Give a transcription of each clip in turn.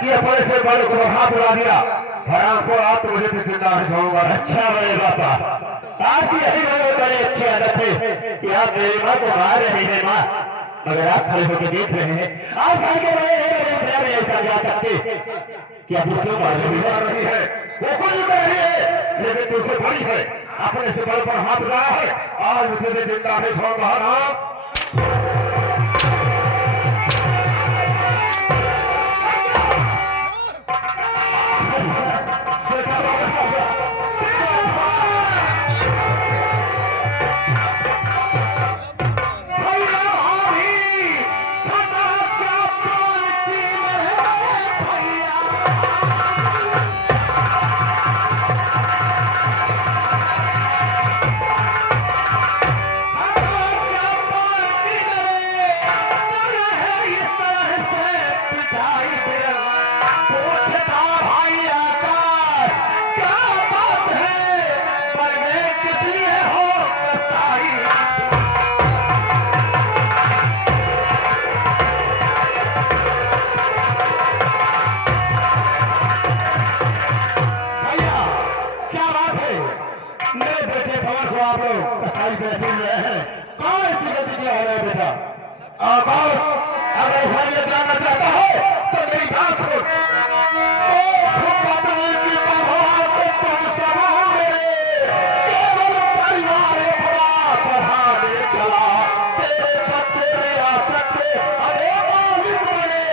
कि अपने से बड़े को हाथ उड़ा दिया हराम को आप तो मुझे तो जिंदा नहीं छोड़ूंगा। अच्छा बड़े बापा आपकी यही बड़ी अच्छी आदत है कि आप मेरी माँ को मार रहे हैं माँ, मगर आप खड़े होकर देख रहे हैं। आप भागे रहे ऐसा जा सकते कि अब क्यों मार रही है, वो कुछ कर रही है लेकिन तुमसे बड़ी है, अपने से बल पर हाथ उठाया है। आज मुझे जिंदा नहीं छोड़ूंगा ना। कौन ऐसी गति किया है बेटा? आकाश अगर ये जानना चाहता है तो मेरी बात सुन। परिवार पढ़ाने चला तेरे बच्चे रियासत में अरे मालिक बने,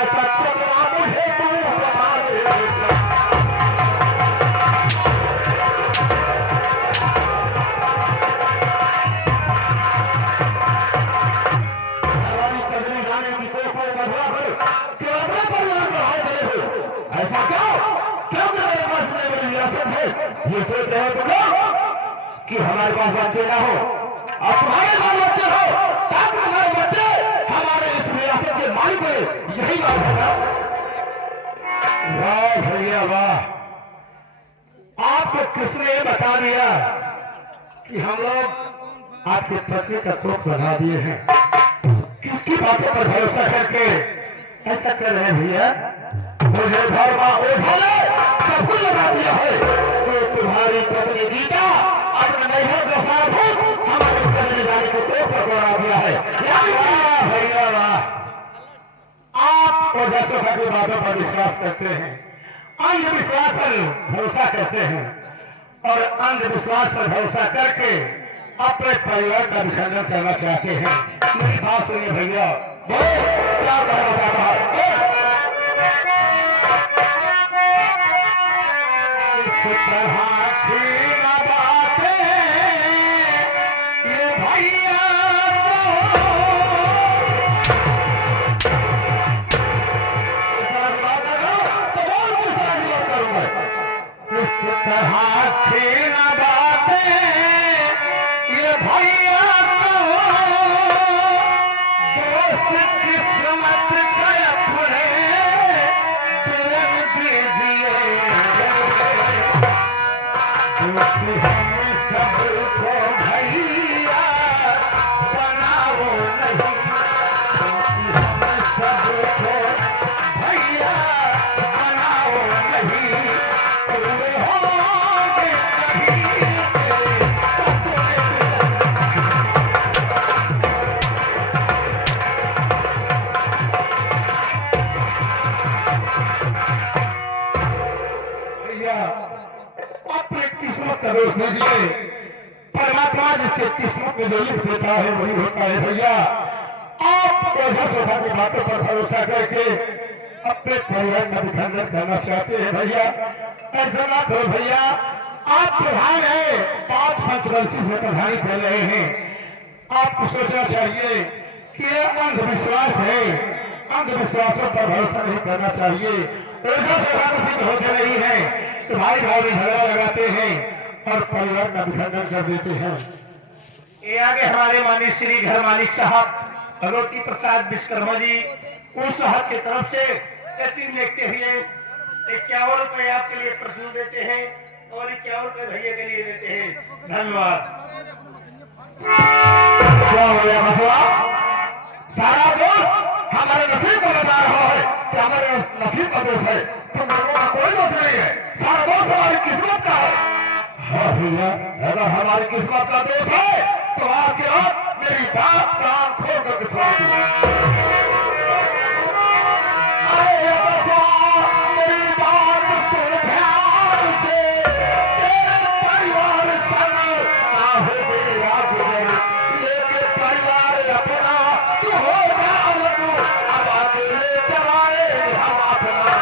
ऐसा चलना मुझे तू बताने चला। ऐसा क्यों मेरे पास बड़ी विरासत है? ये सोचते हो तुम लोग कि हमारे पास बच्चे ना हो और तुम्हारे पास बच्चे हो ताकि तुम्हारे बच्चे हमारे इस विरासत के मालिक बने, यही बात है ना? वाह भैया वाह, आपको किसने बता दिया कि हम लोग आपके पत्नी का कोख बना दिए हैं? किसकी बातों पर भरोसा करके ऐसा कर रहे हैं भैया? मुझे धर्मा ओझाले सब कुछ बता दिया है तो तुम्हारी पत्नी गीता अपने नैहर का सारा भूत हमारे करने जाने को कोख पर बना दिया है। भैया वाह, आप ओझा की बातों पर विश्वास करते हैं, अंधविश्वास पर भरोसा करते हैं और अंधविश्वास पर भरोसा करके अपने परिवार का विखंडन करना चाहते हैं। मेरी बात सुनिए भैया, क्या कहना चाहता है? इस तरह की न बातें ये भैया इस तरह की न बातें ये भैया किस्मत का खुले दीजिए सबको भैया बनाओ नहीं, सबको भैया बनाओ नहीं, पूरे होंगे कभी अपनी किस्मत का दोष दीजिए। परमात्मा जिसके किस्मत में जो लिख देता है वही होता है भैया। आप ओझा सोझा की बातों पर भरोसा करके अपने परिवार का विखंडन करना चाहते हैं भैया, ऐसा ना करो भैया। आप प्रधान है, 5 पंचवर्षीय से प्रधानी कर रहे हैं, आपको सोचना चाहिए कि यह अंधविश्वास है, अंधविश्वासों पर भरोसा नहीं करना चाहिए। ओझा सोझा किसी होते नहीं है, भाई भाई झगड़ा लगाते हैं और परिवार का विखंडन कर देते हैं। ये आगे हमारे माननीय श्री घर मालिक साहब भगवती प्रसाद विश्वकर्मा जी उस साहब की तरफ से तहसील लिखते हुए 51 रुपए आपके लिए प्रसूल देते हैं और 51 रुपए भैया के लिए देते हैं। धन्यवाद। क्या हो गया मसला? सारा दोस्त हमारे नसीब को बता रहा है कि हमारे नसीब को दोष है, तुम लोगों का कोई दोष नहीं है, सारा दोष हमारी किस्मत का है। हाँ भैया, अगर हमारी किस्मत का दोष है तो आज के बाद मेरी बात कान खोल करके सुनिए। मेरी बात सुन ध्यान से, तेरे परिवार संग ना हो मेरा गुजर, लेके परिवार अपना तू हो जा लगू, अब अकेले चलाए हम अपना।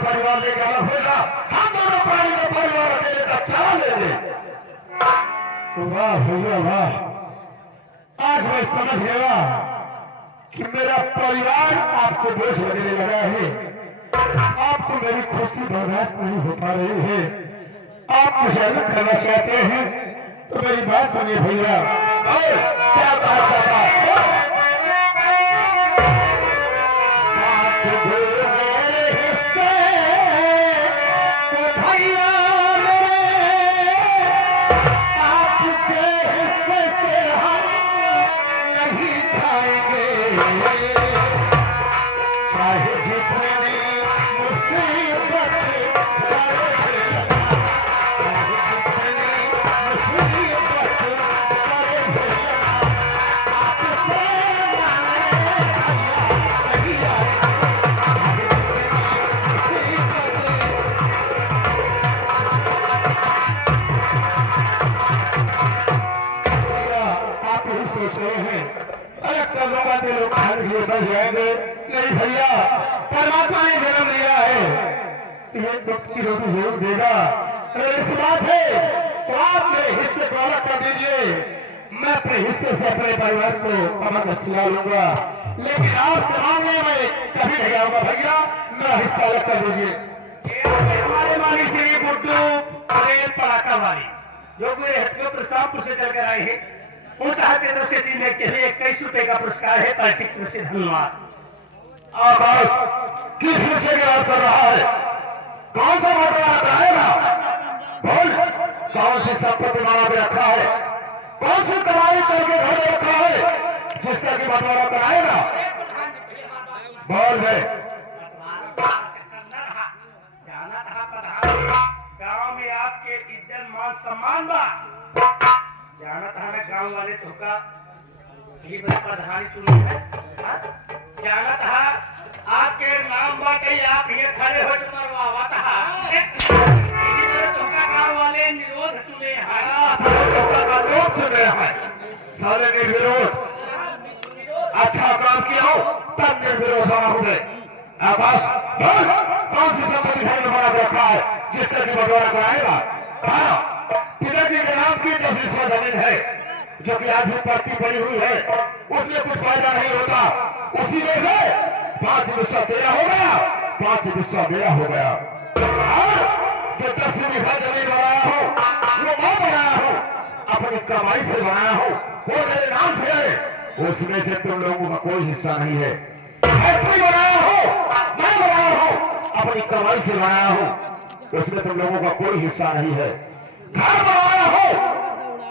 परिवार लेके अलग होगा, हम दोनों प्राणी का परिवार अकेले का क्या ले ले। वाह भैया वाह, आज मैं समझ गया कि मेरा परिवार आपको बोझ लगने लगा है, आपको मेरी खुशी बर्दाश्त नहीं हो पा रही है, आप मुझे अलग करना चाहते हैं, तो मेरी बात सुनिए भैया। क्या कहा जाता है, नहीं भैया, परमात्मा ने जन्म दिया है, एक वक्त की रोटी जरूर देगा। अगर इस बात है तो आप मेरे हिस्से को अलग कर दीजिए, मैं अपने हिस्से से अपने परिवार को अमन खिला लूंगा, लेकिन आप के मामले में कभी नहीं आऊंगा भैया, मेरा हिस्सा अलग कर दीजिए। हमारे मानी श्री गुड्डू रेल पड़ाका वाली जो मेरे हटियों प्रस्तावपुर से चलकर आए हैं, उस हाथी तरफ से सीने के लिए 21 रुपए का पुरस्कार है, पार्टी की तरफ से धन्यवाद। आकाश किस विषय की बात कर रहा है, कौन सा बंटवारा कराएगा, बोल, कौन सी संपत्ति बना के रखा है, कौन सी कमाई करके घर में रखा है जिसका की बंटवारा कराएगा, बोल भाई। जाना था प्रधान, गांव में आपके इज्जत मान सम्मान बा, जाना था ना गांव वाले तो का ये प्रधान चुनी है, जाना था आपके नाम बाटे, आप ये खड़े हो मरवा था, तुमका गांव वाले निरोध चुने हैं, चुने हैं सारे निर्विरोध, अच्छा काम किया हो तब निर्विरोध बना हो गए। आकाश कौन सी संपत्ति घर में बना रखा है जिसका की बंटवारा कराएगा, पिताजी के नाम की 10 जमीन है जो कि आज भी पड़ती पड़ी हुई है, उसमें कुछ फायदा नहीं होता, उसी में से 5 हिस्सा तेरा हो गया, 5 हिस्सा मेरा हो गया, और जो 10 बीघा जमीन बनाया हो वो मैं बनाया हूँ, अपनी कमाई से बनाया हूँ, वो मेरे नाम से है, उसमें से तुम लोगों का कोई हिस्सा नहीं है। फैक्ट्री बनाया हो, मैं बनाया हूँ, अपनी कमाई से बनाया हूँ, उसमें तुम लोगों का कोई हिस्सा नहीं है। घर बनाया हो,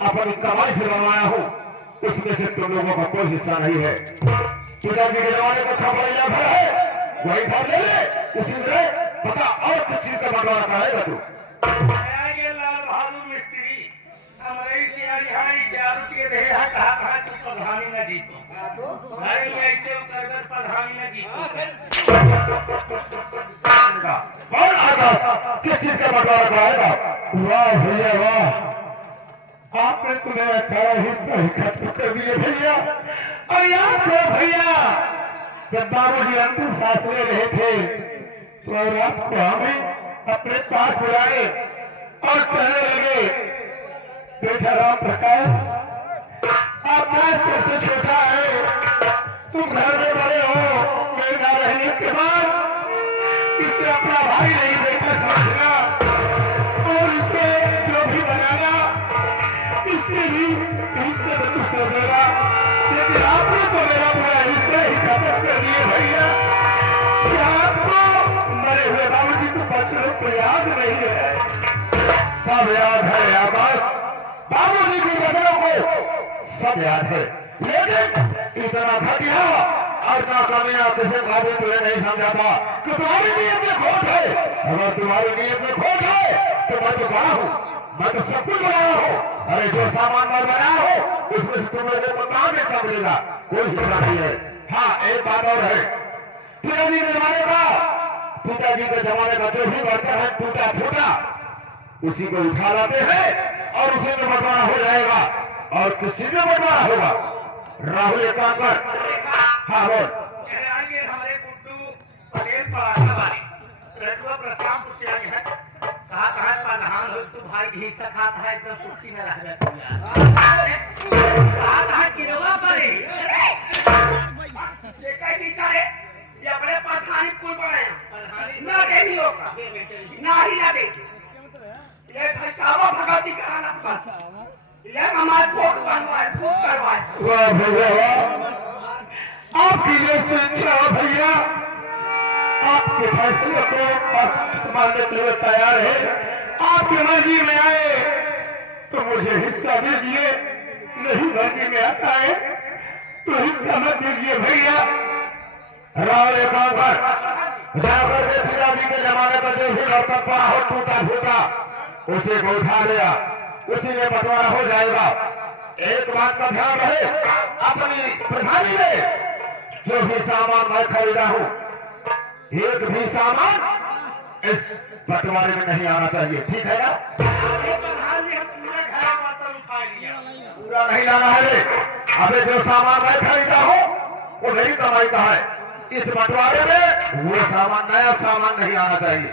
अपनी कमाई से बनवाया हो, उसमें से तुम लोगों का कोई हिस्सा नहीं है। पिताजी के जमाने का था बड़ा घर है, वही घर ले ले, उसी में पता और कुछ चीज का बंटवारा कराएगा तू। लाल बहादुर मिस्त्री हमारे से कहा तू प्रधानी न जीतो, घर में ऐसे कर प्रधानी न जीतो, कौन आकाश किस चीज का बंटवारा कराएगा। वाह भैया वाह, आपने तुम्हें सारा हिस्सा इकट्ठा कर दिए भैया, और याद करो भैया जब बाबूजी अंतिम सांस ले रहे थे तो रात को हमें अपने पास बुलाए और कहने लगे, बेटा राम प्रकाश, आकाश सबसे छोटा है, तुम घर में बड़े हो, मेरे रहने के बाद इसे अपना भाई नहीं देखना समझना, और इसे जो भी बनाना इससे भी हिस्से में कुछ कर देगा, लेकिन आपने तो मेरा पूरा हिस्से ही खत्म कर दिए भैया। सब याद है आकाश, बाबूजी की वचनों को सब याद है, लेकिन इतना घटिया और इतना कमीना किसी काबू तुझे नहीं समझा था कि तुम्हारी नीयत में खोट है। अगर तुम्हारी नीयत में खोट है तो मैं तो बड़ा हूँ, मैं तो सब कुछ बनाया हूँ। अरे जो सामान मैं बनाया हूँ उसमें से तुम लोगों को कहाँ से हिस्सा मिलेगा? कोई हिस्सा नहीं है। हाँ, एक बात और है, पिताजी के जमाने का, पिताजी के जमाने का जो भी बर्तन है टूटा फूटा उसी को उठा लाते हैं और उसी में बंटवारा हो जाएगा। और किस चीज में बंटवारा होगा? राहुल एक काम कर। हाँ बोल। हमारे गुड्डू पटेल पराठा वाली रटुआ प्रशांत पुष्यानी है, कहा प्रधान हो तू भाई घी से खाता है एकदम सुस्ती में रह जाती है। कहा किरवा पर देखा कि सारे ये अपने पठानी कुल पड़े ना देनी होगा ना ही ना देगी ये फसावा भगवती कराना पड़ता ये हमारे कोट बनवाए खूब करवाए। वाह भैया, आपकी जैसी इच्छा हो भैया, आपके फैसले को संभालने के लिए तैयार है। आपकी मर्जी में आए तो मुझे हिस्सा दीजिए, नहीं मर्जी में आता है तो हिस्सा मत दीजिए भैया। रावण पर जाकर के पिताजी के जमाने में जो भी बर्तन पड़ा हो टूटा फूटा उसे को उठा लिया, उसी में बंटवारा हो जाएगा। एक बात का ध्यान रहे, अपनी प्रधानी में जो भी सामान मैं खरीदा हूँ एक भी सामान इस बंटवारे में नहीं आना चाहिए, ठीक है ना? पूरा नहीं लाना है रे। अबे जो सामान मैं खरीदा हूँ वो मेरी कमाई का है, इस बंटवारे में वो सामान, नया सामान नहीं आना चाहिए।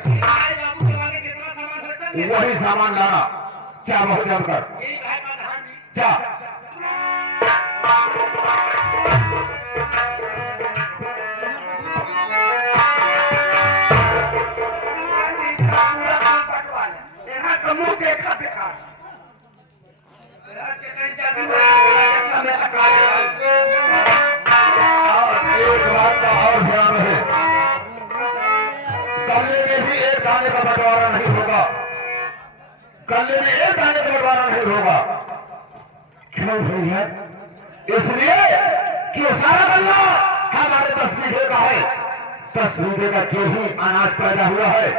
वही सामान लाना, क्या बहुत जल्द कर क्या? एक बात का और ध्यान रहे, कल्ले में भी एक दाने का बंटवारा नहीं होगा, कल्ले में एक दाने का बंटवारा नहीं होगा। क्यों भैया? इसलिए कि सारा गल्ला हमारे 10 बीघे का है, 10 बीघे का जो भी अनाज पैदा हुआ है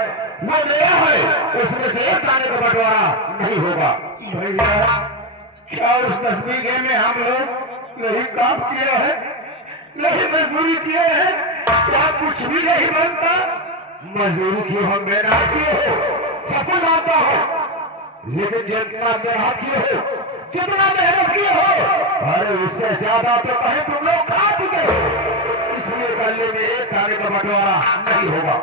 वो मेरा है, उसमें से एक दाने का बंटवारा नहीं होगा। भैया क्या उस 10 बीघे में हम लोग यही काम किए हैं, नहीं मजदूरी किए हैं? क्या कुछ भी नहीं बनता? मजदूरी की हम मेहनत किए हो, सब कुछ आता हो, लेकिन जितना मेहनत किए हो, जितना मेहनत किए हो, अरे उससे ज्यादा तो कहीं तुम लोग खा चुके हो। इसलिए गले में एक दाने का बंटवारा नहीं होगा।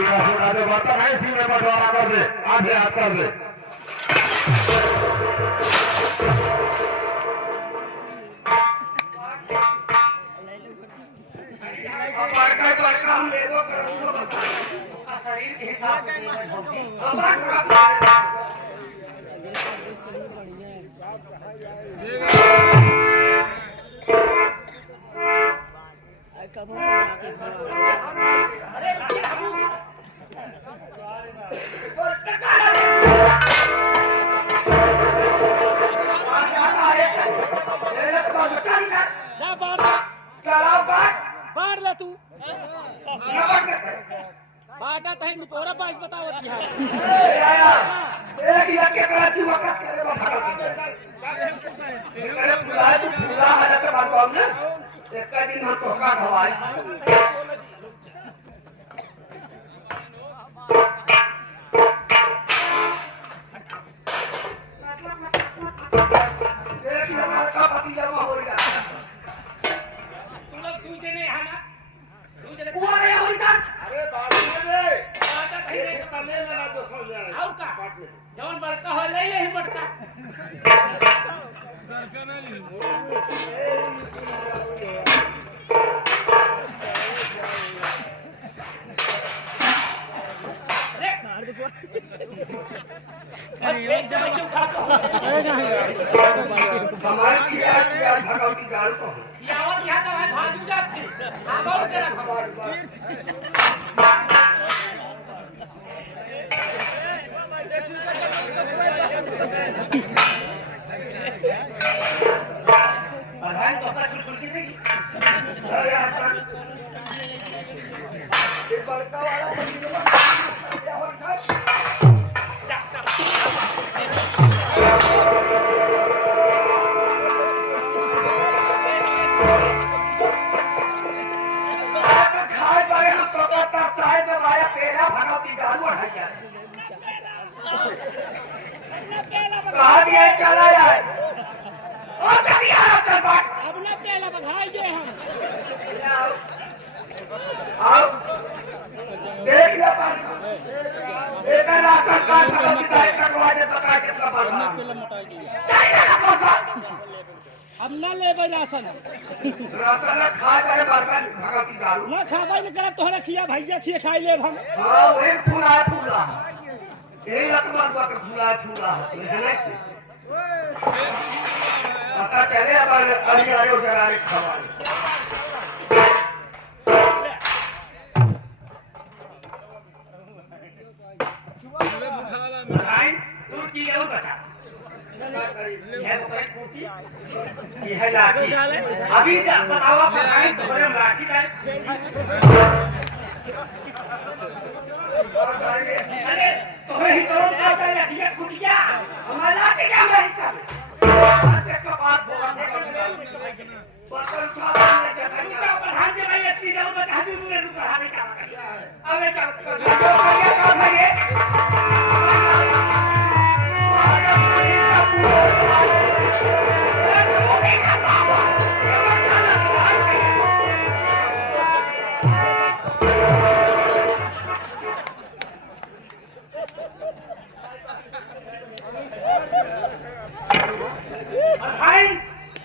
राहुल बर्तन है, इसी में बंटवारा कर दे, आधे हाथ कर दे। शरीर के हिसाब से तू बाटा तही पूरा पास बतावत है एक इलाके का जी वक्त करे करे पूरा है के बात हम ना एक दिन हम तो का हवाई देख हमारा का पति जमा हो रहा तुम लोग दूसरे नहीं है ना दूसरे हुआ नहीं हो रहा। अरे बात में दे बाटा तही एक साल ले लेना दो साल ले और का बात में जौन बड़का हो ले यही बड़का हमारे किया भगवती गाल को यावत यहाँ तो है भाजू जाती आवाज चला प्रधान तो का छुटकी नहीं अरे ये बड़का वाला खाए पाए हम प्रकाता साहेब माया पेरा भगवती गालू हटाया कहा दिया चला जाए ओ चलिए चल बात अपना पहला बधाई दे हम आओ देख ले पास एक राशन कार्ड भगवती का कटवा दे बता कितना पैसा चाहिए ना पैसा अब ना लेबै राशन राशन खा जाए बर्तन भगवती गालू ना खाबै न करब तोहरा खिया भैया खिए खाई लेब हम हां वही पूरा यही लकमान को फूला पता चले अब अरे अरे उधर आरे खवाए भाई तू चीज और बता ये ऊपर कुटी ये है लाठी अभी बताओ भाई तुम्हारे लाठी डाल अरे तुम्हें ही तो आता है ये कुटिया हमारा लाठी क्या है सब से कपाट बोला बर्तन साफ नहीं करता रुका प्रधान जी भाई अच्छी जाओ बता दी मुझे रुका हारे क्या अबे क्या काम है ये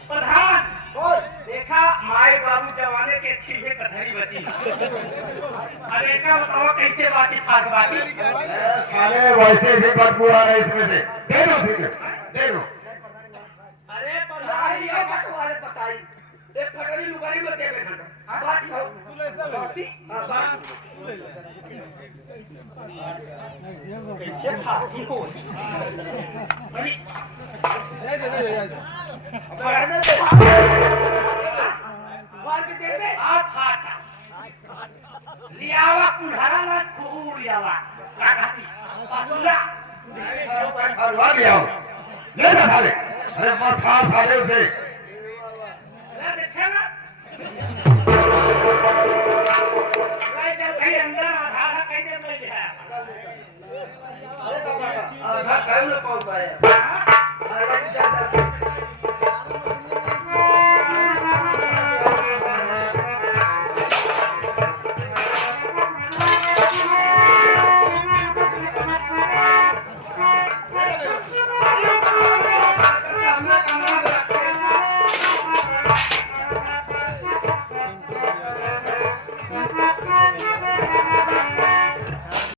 प्रधान देखा माए बाबू जवाने के खीहे कथरी बची अरे का बताओ कैसे बाती फाक बाती साले वैसे भी बदबू आ रहा है इसमें से दे दो सीधे दे दो अरे प्रधान ये बटवारे बताई एक फटरी लुगारी में देवे खंड बाती हो बाती हां बाती कैसे फाकी हो रहने दे मार के दे दे आ फाटा लियावा कुल्हारा ना खूब लियावा क्या कहती पासुला हलवा ले आओ ले ना साले अरे मत खा साले उसे ले देखे ना ले चल अंदर आधा कैसे मिल गया आधा कल को